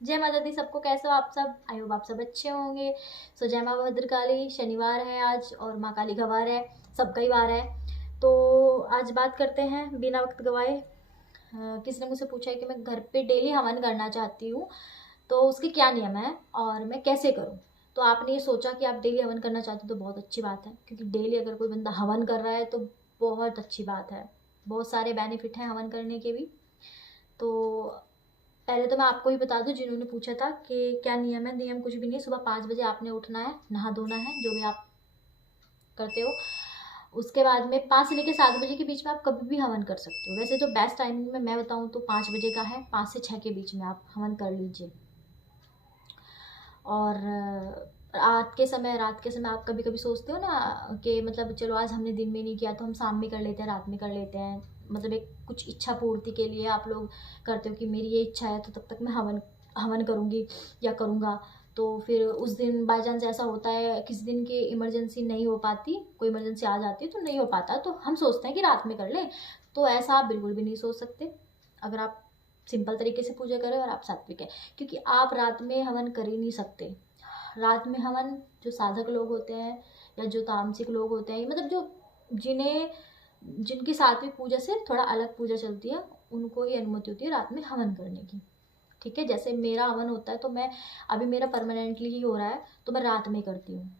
जय माता दी सबको। कैसे हो आप सब? आई होप आप सब अच्छे होंगे। सो जय माँ भद्रकाली। शनिवार है आज और माँ काली का वार है, सबका ही वार है। तो आज बात करते हैं बिना वक्त गवाए। किसी ने मुझसे पूछा है कि मैं घर पे डेली हवन करना चाहती हूँ, तो उसके क्या नियम है और मैं कैसे करूँ। तो आपने ये सोचा कि आप डेली हवन करना चाहते हो तो बहुत अच्छी बात है, क्योंकि डेली अगर कोई बंदा हवन कर रहा है तो बहुत अच्छी बात है। बहुत सारे बेनिफिट हैं हवन करने के भी। तो पहले तो मैं आपको ही बता दूं, जिन्होंने पूछा था कि क्या नियम है। नियम कुछ भी नहीं है। सुबह 5 बजे आपने उठना है, नहा धोना है, जो भी आप करते हो। उसके बाद में 5 से लेकर 7 बजे के बीच में आप कभी भी हवन कर सकते हो। वैसे जो बेस्ट टाइमिंग में मैं बताऊं तो 5 बजे का है। 5 से 6 के बीच में आप हवन कर लीजिए। और रात के समय आप कभी कभी सोचते हो ना कि मतलब चलो आज हमने दिन में नहीं किया तो हम शाम में कर लेते हैं, रात में कर लेते हैं। मतलब एक कुछ इच्छा पूर्ति के लिए आप लोग करते हो कि मेरी ये इच्छा है तो तब तक मैं हवन हवन करूँगी या करूँगा। तो फिर उस दिन बाई चांस ऐसा होता है, किसी दिन की इमरजेंसी नहीं हो पाती, कोई इमरजेंसी आ जाती है तो नहीं हो पाता, तो हम सोचते हैं कि रात में कर लें। तो ऐसा आप बिल्कुल भी नहीं सोच सकते। अगर आप सिंपल तरीके से पूजा करें और आप सात्विक है, क्योंकि आप रात में हवन कर ही नहीं सकते। रात में हवन जो साधक लोग होते हैं या जो तामसिक लोग होते हैं, मतलब जो जिन्हें जिनकी सात्विक पूजा से थोड़ा अलग पूजा चलती है, उनको ही अनुमति होती है रात में हवन करने की। ठीक है, जैसे मेरा हवन होता है तो मैं अभी मेरा परमानेंटली ही हो रहा है तो मैं रात में करती हूँ।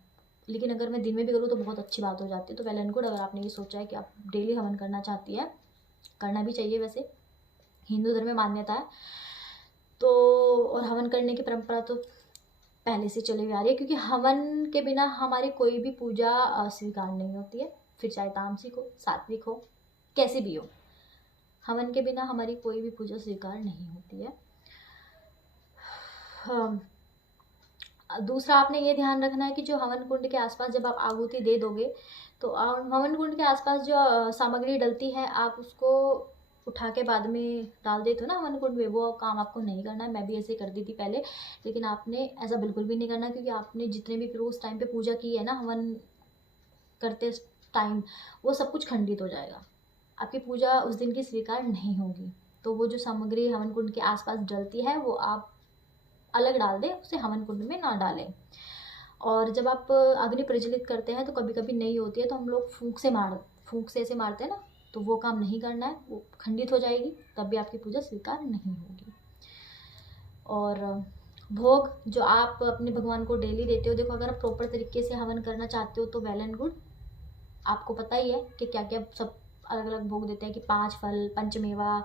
लेकिन अगर मैं दिन में भी करूँ तो बहुत अच्छी बात हो जाती है। तो वेल एंड गुड। अगर आपने ये सोचा है कि आप डेली हवन करना चाहती है, करना भी चाहिए। वैसे हिंदू धर्म में मान्यता है तो। और हवन करने की परंपरा तो पहले से चली आ रही है, क्योंकि हवन के बिना हमारी कोई भी पूजा स्वीकार नहीं होती है। फिर चाहे तामसिक हो, सात्विक हो, कैसी भी हो, हवन के बिना हमारी कोई भी पूजा स्वीकार नहीं होती है। दूसरा आपने ये ध्यान रखना है कि जो हवन कुंड के आसपास जब आप आहुति दे दोगे तो हवन कुंड के आसपास जो सामग्री डलती है आप उसको उठा के बाद में डाल देते हो ना हवन कुंड में, वो काम आपको नहीं करना है। मैं भी ऐसे करती थी पहले, लेकिन आपने ऐसा बिल्कुल भी नहीं करना, क्योंकि आपने जितने भी फिर उस टाइम पे पूजा की है ना हवन करते टाइम, वो सब कुछ खंडित हो जाएगा। आपकी पूजा उस दिन की स्वीकार नहीं होगी। तो वो जो सामग्री हवन कुंड के आसपास डलती है वो आप अलग डाल दें, उसे हवन कुंड में ना डालें। और जब आप अग्नि प्रज्वलित करते हैं तो कभी कभी नहीं होती है तो हम लोग फूंक से ऐसे मारते हैं ना, तो वो काम नहीं करना है, वो खंडित हो जाएगी, तब भी आपकी पूजा स्वीकार नहीं होगी। और भोग जो आप अपने भगवान को डेली देते हो, देखो अगर आप प्रॉपर तरीके से हवन करना चाहते हो तो वेल एंड गुड। आपको पता ही है कि क्या क्या सब अलग अलग भोग देते हैं, कि 5 फल, पंचमेवा,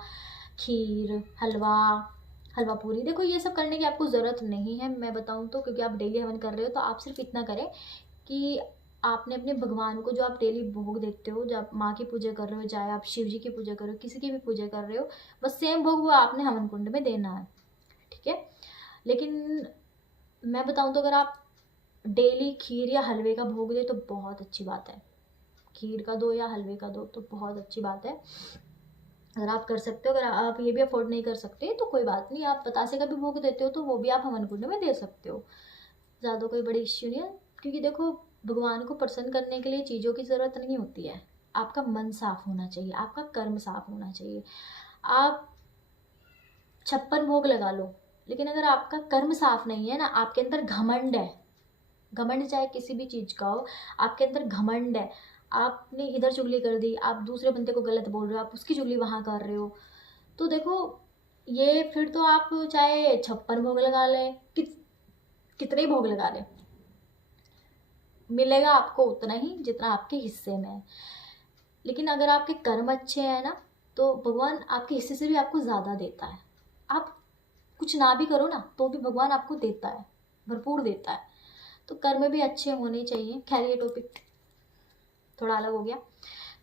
खीर, हलवा, हलवा पूरी। देखो ये सब करने की आपको ज़रूरत नहीं है, मैं बताऊँ तो, क्योंकि आप डेली हवन कर रहे हो। तो आप सिर्फ इतना करें कि आपने अपने भगवान को जो आप डेली भोग देते हो, जब माँ की पूजा कर रहे हो, चाहे आप शिव जी की पूजा कर रहे हो, किसी की भी पूजा कर रहे हो, बस सेम भोग वो आपने हवन कुंड में देना है। ठीक है। लेकिन मैं बताऊँ तो अगर आप डेली खीर या हलवे का भोग दे तो बहुत अच्छी बात है। खीर का दो या हलवे का दो तो बहुत अच्छी बात है। अगर आप कर सकते हो, अगर आप ये भी अफोर्ड नहीं कर सकते तो कोई बात नहीं, आप बतासे का भी भोग देते हो तो वो भी आप हवन कुंड में दे सकते हो। ज़्यादा कोई बड़ी इश्यू नहीं है, क्योंकि देखो भगवान को प्रसन्न करने के लिए चीज़ों की ज़रूरत नहीं होती है। आपका मन साफ होना चाहिए, आपका कर्म साफ होना चाहिए। आप 56 भोग लगा लो, लेकिन अगर आपका कर्म साफ नहीं है ना, आपके अंदर घमंड है, घमंड चाहे किसी भी चीज़ का हो, आपके अंदर घमंड है, आपने इधर चुगली कर दी, आप दूसरे बंदे को गलत बोल रहे हो, आप उसकी चुगली वहाँ कर रहे हो, तो देखो ये फिर तो आप चाहे 56 भोग लगा लें, कितने ही भोग लगा लें, मिलेगा आपको उतना ही जितना आपके हिस्से में है। लेकिन अगर आपके कर्म अच्छे हैं ना, तो भगवान आपके हिस्से से भी आपको ज़्यादा देता है। आप कुछ ना भी करो ना तो भी भगवान आपको देता है, भरपूर देता है। तो कर्म भी अच्छे होने चाहिए। खैर ये टॉपिक थोड़ा अलग हो गया।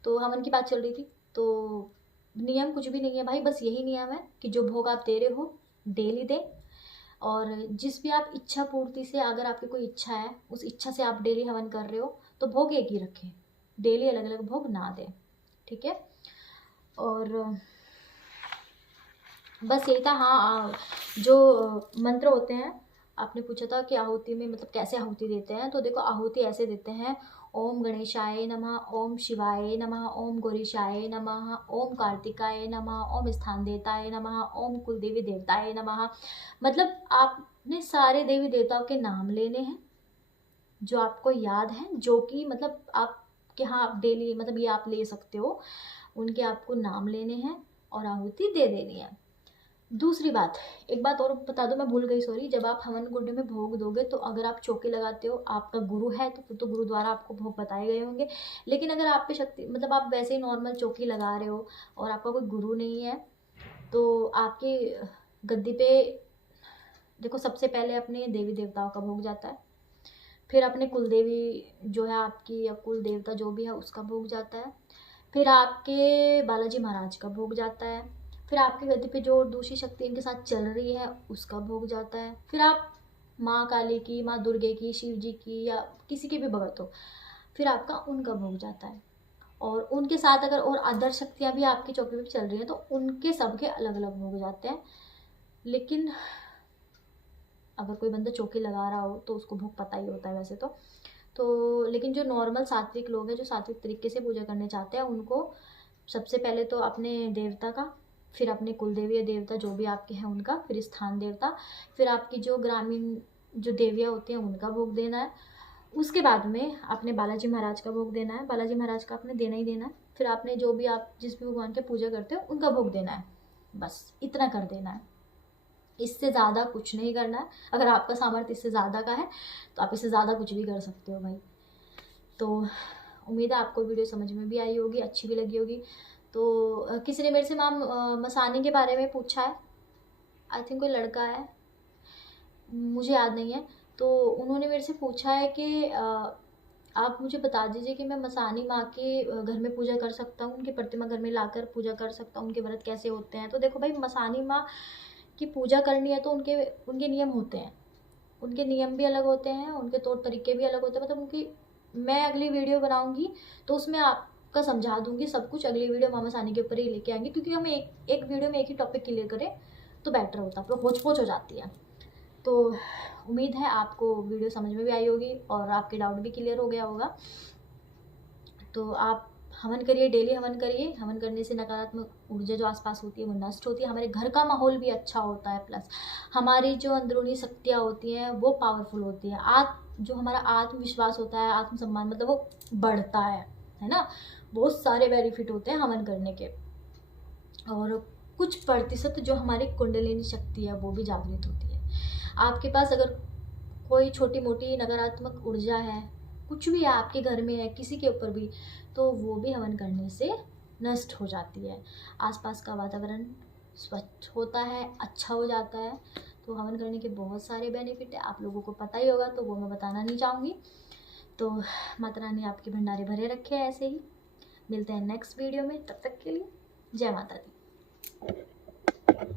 तो हवन की बात चल रही थी। तो नियम कुछ भी नहीं है भाई, बस यही नियम है कि जो भोग आप दे रहे हो डेली दें। और जिस भी आप इच्छा पूर्ति से, अगर आपकी कोई इच्छा है, उस इच्छा से आप डेली हवन कर रहे हो तो भोग एक ही रखें, डेली अलग अलग भोग ना दें। ठीक है। और बस यही था। हाँ, जो मंत्र होते हैं, आपने पूछा था कि आहुति में मतलब कैसे आहुति देते हैं, तो देखो आहुति ऐसे देते हैं। ओम गणेशाय नमः, ओम शिवाय नमः, ओम गौरीशाय नमः, ओम कार्तिकाय नमः, ओम स्थान देवताय नमः, ओम कुलदेवी देवताय नमः। मतलब आपने सारे देवी देवताओं के नाम लेने हैं जो आपको याद है, जो कि मतलब आपके यहाँ आप डेली मतलब ये आप ले सकते हो, उनके आपको नाम लेने हैं और आहुति दे देनी है। दूसरी बात, एक बात और बता दो, मैं भूल गई सॉरी, जब आप हवन कुंड में भोग दोगे तो अगर आप चौके लगाते हो, आपका गुरु है तो फिर तो गुरु द्वारा आपको भोग बताए गए होंगे। लेकिन अगर आप पे शक्ति मतलब आप वैसे ही नॉर्मल चौकी लगा रहे हो और आपका कोई गुरु नहीं है, तो आपकी गद्दी पे देखो सबसे पहले अपने देवी देवताओं का भोग जाता है, फिर अपने कुलदेवी जो है आपकी या कुल देवता जो भी है उसका भोग जाता है, फिर आपके बालाजी महाराज का भोग जाता है, फिर आपकी गद्दी पे जो दूसरी शक्ति इनके साथ चल रही है उसका भोग जाता है, फिर आप माँ काली की, माँ दुर्गे की, शिव जी की या किसी की भी भगत हो, फिर आपका उनका भोग जाता है। और उनके साथ अगर और अदर शक्तियाँ भी आपकी चौकी पे चल रही हैं तो उनके सबके अलग अलग भोग जाते हैं। लेकिन अगर कोई बंदा चौकी लगा रहा हो तो उसको भोग पता ही होता है वैसे तो लेकिन जो नॉर्मल सात्विक लोग हैं, जो सात्विक तरीके से पूजा करने चाहते हैं, उनको सबसे पहले तो अपने देवता का, फिर अपने कुलदेवी या देवता जो भी आपके हैं उनका, फिर स्थान देवता, फिर आपकी जो ग्रामीण जो देवियाँ होती हैं उनका भोग देना है। उसके बाद में आपने बालाजी महाराज का भोग देना है, बालाजी महाराज का आपने देना ही देना है। फिर आपने जो भी आप जिस भी भगवान की पूजा करते हो उनका भोग देना है, बस इतना कर देना है, इससे ज़्यादा कुछ नहीं करना है। अगर आपका सामर्थ्य इससे ज़्यादा का है तो आप इससे ज़्यादा कुछ भी कर सकते हो भाई। तो उम्मीद है आपको वीडियो समझ में भी आई होगी, अच्छी भी लगी होगी। तो किसी ने मेरे से मैम मसानी के बारे में पूछा है, आई थिंक कोई लड़का है, मुझे याद नहीं है। तो उन्होंने मेरे से पूछा है कि आप मुझे बता दीजिए कि मैं मसानी माँ के घर में पूजा कर सकता हूँ, उनकी प्रतिमा घर में लाकर पूजा कर सकता हूँ, उनके व्रत कैसे होते हैं। तो देखो भाई, मसानी माँ की पूजा करनी है तो उनके उनके नियम होते हैं, उनके नियम भी अलग होते हैं, उनके तौर तरीके भी अलग होते हैं। मतलब उनकी मैं अगली वीडियो बनाऊंगी तो उसमें आपका समझा दूंगी सब कुछ। अगली वीडियो मामा सानी के ऊपर ही लेके आएंगे, क्योंकि हम एक वीडियो में एक ही टॉपिक क्लियर करें तो बेटर होता है, फिर होच पोच हो जाती है। तो उम्मीद है आपको वीडियो समझ में भी आई होगी और आपके डाउट भी क्लियर हो गया होगा। तो आप हवन करिए, डेली हवन करिए। हवन करने से नकारात्मक ऊर्जा जो आसपास होती है वो नष्ट होती है, हमारे घर का माहौल भी अच्छा होता है, प्लस हमारी जो अंदरूनी शक्तियाँ होती हैं वो पावरफुल होती है। जो हमारा आत्मविश्वास होता है, आत्मसम्मान मतलब वो बढ़ता है ना। बहुत सारे बेनिफिट होते हैं हवन करने के। और कुछ प्रतिशत जो हमारी कुंडलिनी शक्ति है वो भी जागृत होती है। आपके पास अगर कोई छोटी मोटी नकारात्मक ऊर्जा है, कुछ भी है आपके घर में है, किसी के ऊपर भी, तो वो भी हवन करने से नष्ट हो जाती है। आसपास का वातावरण स्वच्छ होता है, अच्छा हो जाता है। तो हवन करने के बहुत सारे बेनिफिट है, आप लोगों को पता ही होगा, तो वो मैं बताना नहीं चाहूँगी। तो माता रानी आपके भंडारे भरे रखे हैं ऐसे ही। मिलते हैं नेक्स्ट वीडियो में, तब तक के लिए जय माता दी।